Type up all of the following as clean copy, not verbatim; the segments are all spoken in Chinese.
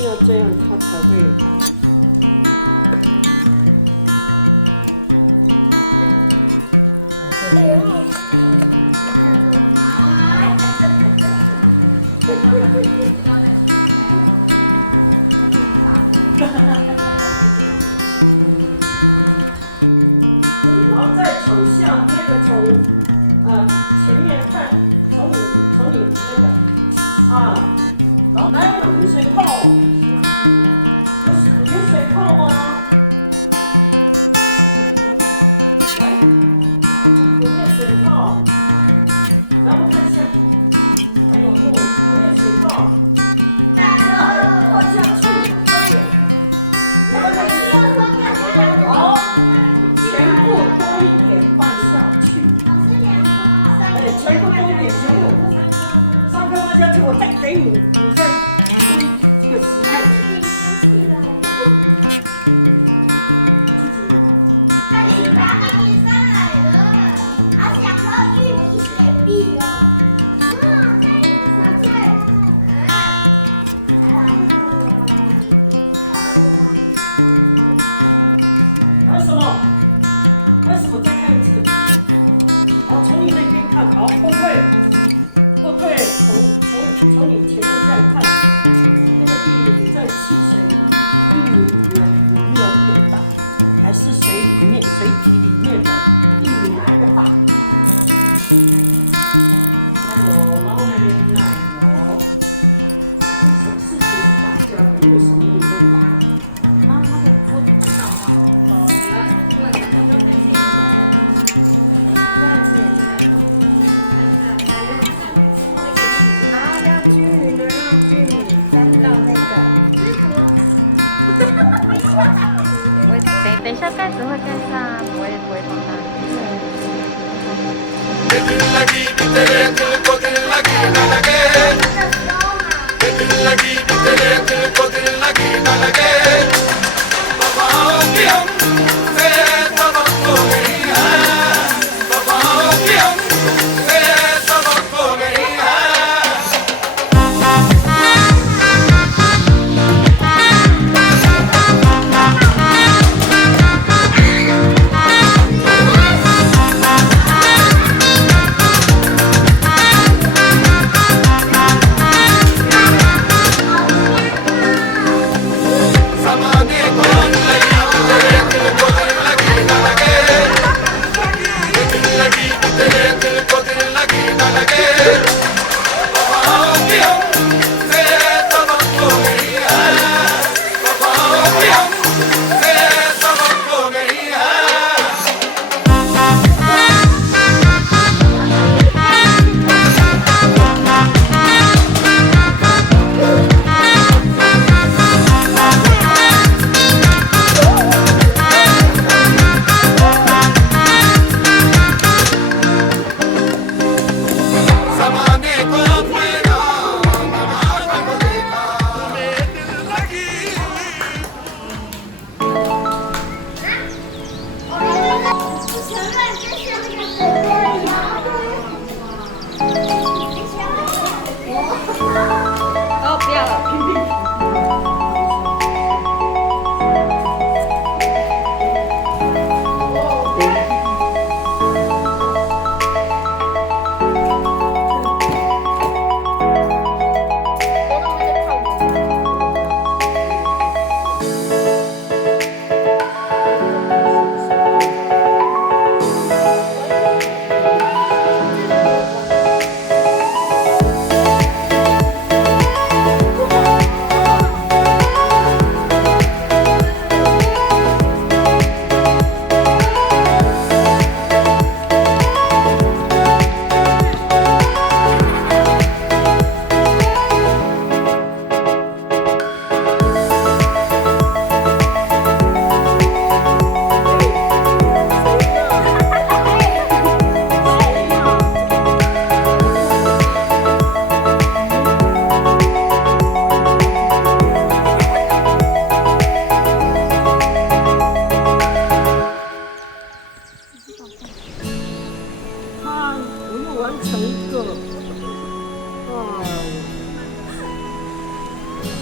定要这样，它才会。然后再从下那个从前面看，从你那个然后来有流水扣，有流水扣吗？来，有没有水扣？来，我看一下，还有没有水扣？放下去，快点！来，好，全部多一点放下去。全部多一点，全部。上课放下去，我再给你，你再这个实验。那你把它给上来了，好想喝玉米雪碧哦。还有什么？还有什么？再看一次。好，从你那边看，好，后退，后退，从你前面这样看，那个玉米在汽水里，玉米有没有变大？还是水体里面的玉米哪个大？然后呢，奶油，事情是大家的，为什么运动嘛？妈妈的桌子不知道啊。等一下盖子会盖上，不会放大。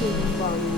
地方嘛。